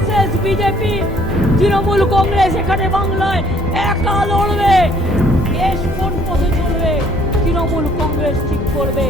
Versus BJP. Trinamool Congress এখানে বাংলায় একা লড়বে। দেশ কোন পথে চলবে তৃণমূল কংগ্রেস ঠিক করবে।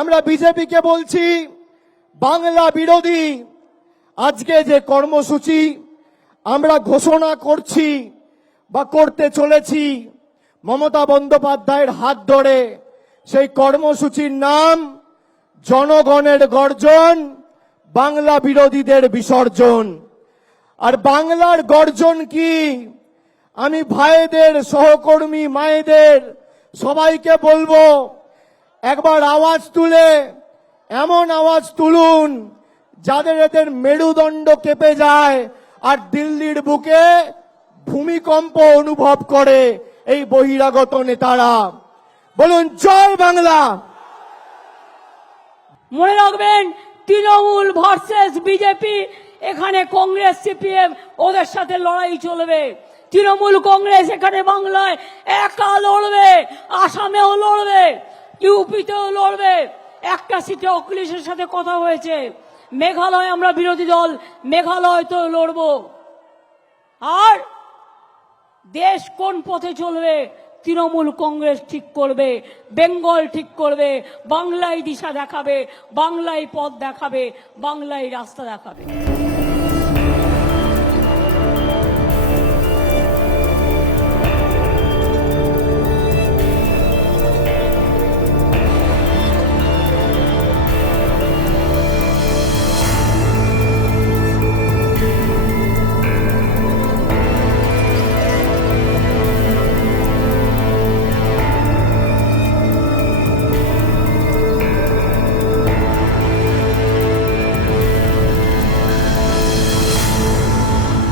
আমরা বিজেপিকে বলছি, বাংলা বিরোধী আজকে যে কর্মসূচি আমরা ঘোষণা করছি বা করতে চলেছি মমতা বন্দ্যোপাধ্যায়ের হাত ধরে, সেই কর্মসূচির নাম জনগণের গর্জন, বাংলা বিরোধীদের বিসর্জন। আর বাংলার গর্জন কি? আমি ভাইদের, সহকর্মী মায়েদের সবাইকে বলবো, একবার আওয়াজ তুলে এমন আওয়াজ তুলুন যাদের এদের মেরুদণ্ড কেঁপে যায় আর দিল্লির বুকে ভূমিকম্প অনুভব করে এই বহিরাগত নেতারা। বলুন জয় বাংলা। মনে রাখবেন, তৃণমূল ভার্সেস বিজেপি। এখানে কংগ্রেস সিপিএম ওদের সাথে লড়াই চলবে। তৃণমূল কংগ্রেস এখানে বাংলায় একা লড়বে, আসামেও লড়বে, ইউপিতেও লড়বে। একটা সিটে অখিলেশের সাথে কথা হয়েছে, মেঘালয় আমরা বিরোধী দল, মেঘালয় তো লড়বো। আর দেশ কোন পথে চলবে তৃণমূল কংগ্রেস ঠিক করবে, বেঙ্গল ঠিক করবে, বাংলায় দিশা দেখাবে, বাংলায় পথ দেখাবে, বাংলায় রাস্তা দেখাবে।